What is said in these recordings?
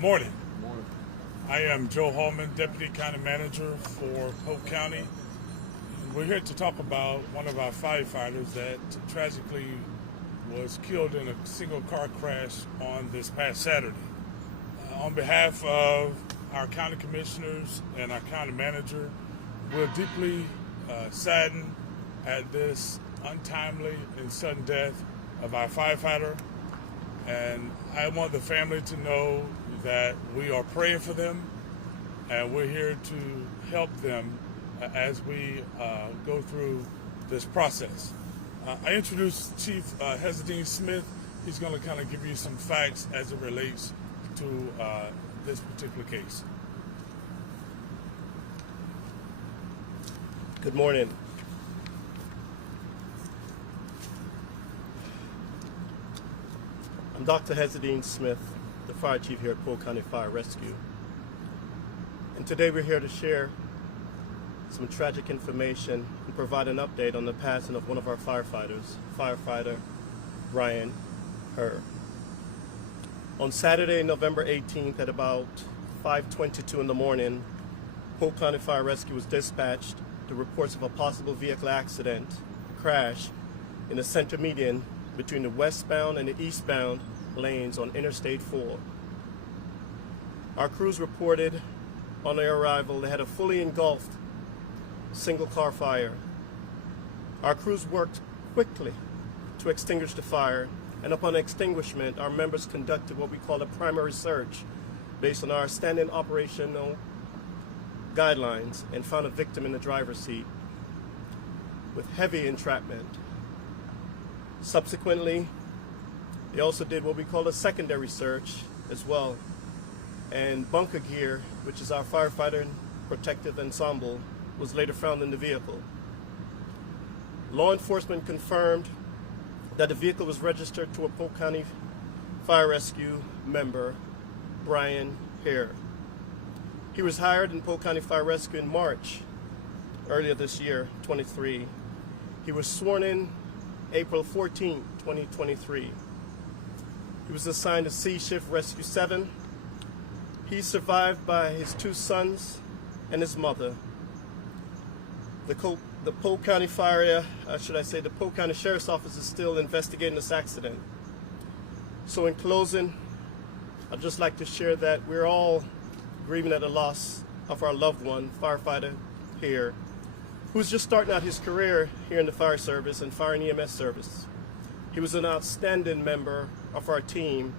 Good morning. Good morning. I am Joe Hallman, Deputy County Manager for Polk County. We're here to talk about one of our firefighters that tragically was killed in a single car crash on this past Saturday. On behalf of our county commissioners and our county manager, we're deeply saddened at this untimely and sudden death of our firefighter. And I want the family to know that we are praying for them and we're here to help them as we go through this process. I introduced Chief Hezedean Smith. He's going to kind of give you some facts as it relates to this particular case. Good morning. I'm Dr. Hezedean Smith, the Fire Chief here at Polk County Fire Rescue. And today we're here to share some tragic information and provide an update on the passing of one of our firefighters, firefighter Brian Herr. On Saturday, November 18th at about 5:22 in the morning, Polk County Fire Rescue was dispatched to reports of a possible vehicle accident, crash, in the center median between the westbound and the eastbound lanes on Interstate 4. Our crews reported on their arrival they had a fully engulfed single car fire. Our crews worked quickly to extinguish the fire, and upon extinguishment, our members conducted what we call a primary search based on our standing operational guidelines and found a victim in the driver's seat with heavy entrapment. Subsequently, they also did what we call a secondary search as well, and bunker gear, which is our firefighter protective ensemble, was later found in the vehicle. Law enforcement confirmed that the vehicle was registered to a Polk County Fire Rescue member, Brian Herr. He was hired in Polk County Fire Rescue in March earlier this year, 23. He was sworn in April 14, 2023. He was assigned to C Shift Rescue 7. He's survived by his two sons and his mother. The Polk County the Polk County Sheriff's Office is still investigating this accident. So in closing, I'd just like to share that we're all grieving at the loss of our loved one, firefighter here, who's just starting out his career here in the fire service and fire and EMS service. He was an outstanding member of our team,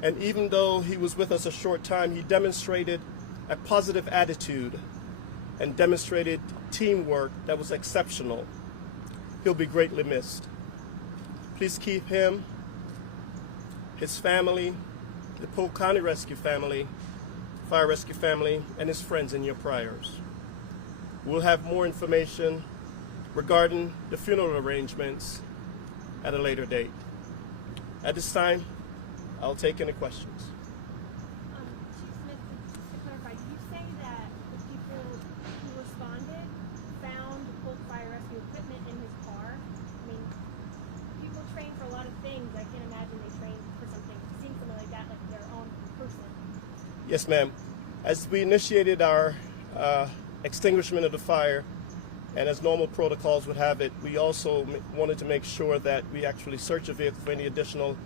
and even though he was with us a short time, he demonstrated a positive attitude and demonstrated teamwork that was exceptional. He'll be greatly missed. Please keep him, his family, the Polk County Rescue family, Fire Rescue family, and his friends in your prayers. We'll have more information regarding the funeral arrangements at a later date. At this time, I'll take any questions. Chief Smith, just to clarify, did you say that the people who responded found Polk Fire Rescue equipment in his car? I mean, people train for a lot of things. I can't imagine they train for something like that, like their own person. Yes, ma'am. As we initiated our extinguishment of the fire, and as normal protocols would have it, we also wanted to make sure that we actually search the vehicle for any additional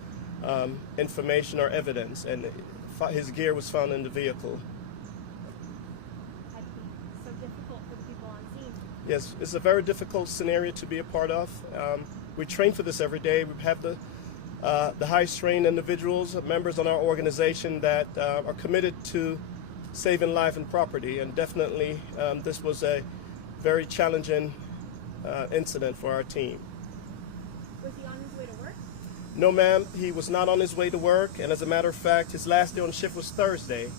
information or evidence, and his gear was found in the vehicle. That'd be so difficult for the people on scene. Yes, it's a very difficult scenario to be a part of. We train for this every day. We have the highest trained individuals, members on our organization that are committed to saving life and property, and definitely this was a very challenging incident for our team. Was he on his way to work? No, ma'am, he was not on his way to work, and as a matter of fact, his last day on shift was Thursday,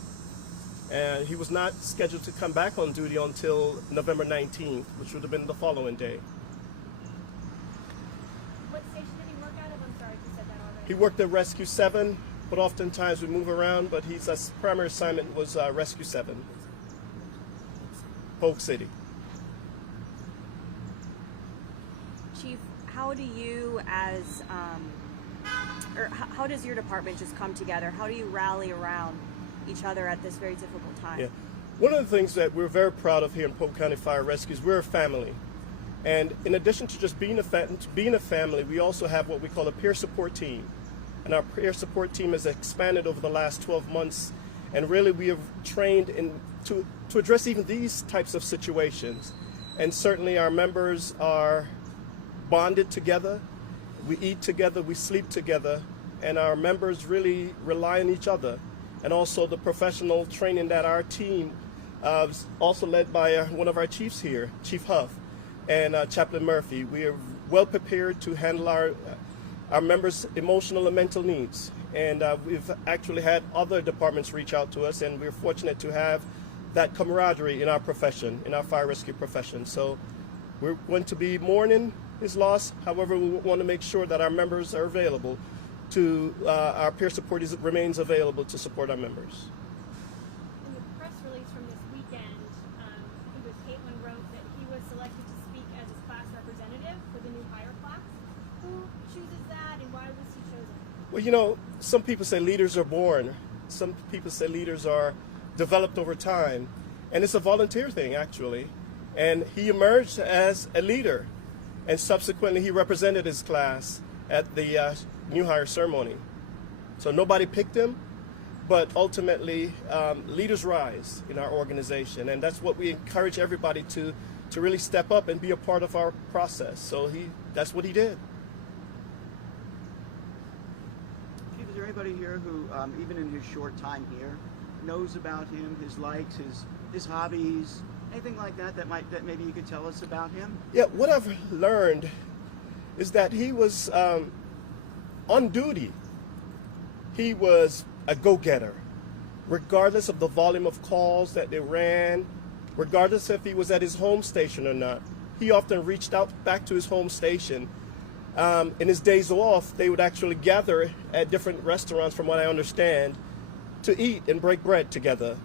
and he was not scheduled to come back on duty until November 19th, which would have been the following day. What station did he work out of? I'm sorry if you said that already. He worked at Rescue 7, but oftentimes we move around, but his primary assignment was Rescue 7, Polk City. Chief, how do you how does your department just come together? How do you rally around each other at this very difficult time. Yeah. One of the things that we're very proud of here in Polk County Fire Rescue is we're a family. And in addition to just being a family, we also have what we call a peer support team. And our peer support team has expanded over the last 12 months. And really we have trained to address even these types of situations. And certainly our members are bonded together. We eat together, we sleep together. And our members really rely on each other. And also the professional training that our team, also led by one of our chiefs here, Chief Huff and Chaplain Murphy. We are well prepared to handle our members' emotional and mental needs. And we've actually had other departments reach out to us, and we're fortunate to have that camaraderie in our profession, in our fire rescue profession. So we're going to be mourning his loss. However, we want to make sure that our members are available to, our peer support remains available to support our members. In the press release from this weekend, I think it was Caitlin wrote that he was selected to speak as his class representative for the new hire class. Who chooses that, and why was he chosen? Well, you know, some people say leaders are born. Some people say leaders are developed over time. And it's a volunteer thing, actually. And he emerged as a leader. And subsequently, he represented his class at the new hire ceremony. So nobody picked him, but ultimately, leaders rise in our organization. And that's what we encourage everybody to really step up and be a part of our process. So that's what he did. Chief, is there anybody here who, even in his short time here, knows about him, his likes, his hobbies, anything like that that maybe you could tell us about him? Yeah, what I've learned is that he was on duty. He was a go-getter, regardless of the volume of calls that they ran, regardless if he was at his home station or not. He often reached out back to his home station. In his days off, they would actually gather at different restaurants, from what I understand, to eat and break bread together.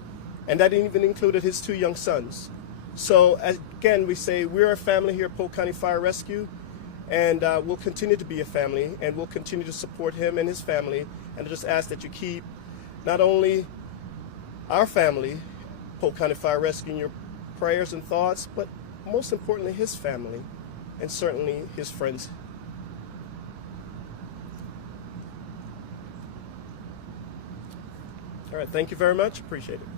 And that even included his 2 young sons. So again, we say we're a family here at Polk County Fire Rescue, and we'll continue to be a family, and we'll continue to support him and his family. And I just ask that you keep not only our family, Polk County Fire Rescue, in your prayers and thoughts, but most importantly, his family, and certainly his friends. All right, thank you very much. Appreciate it.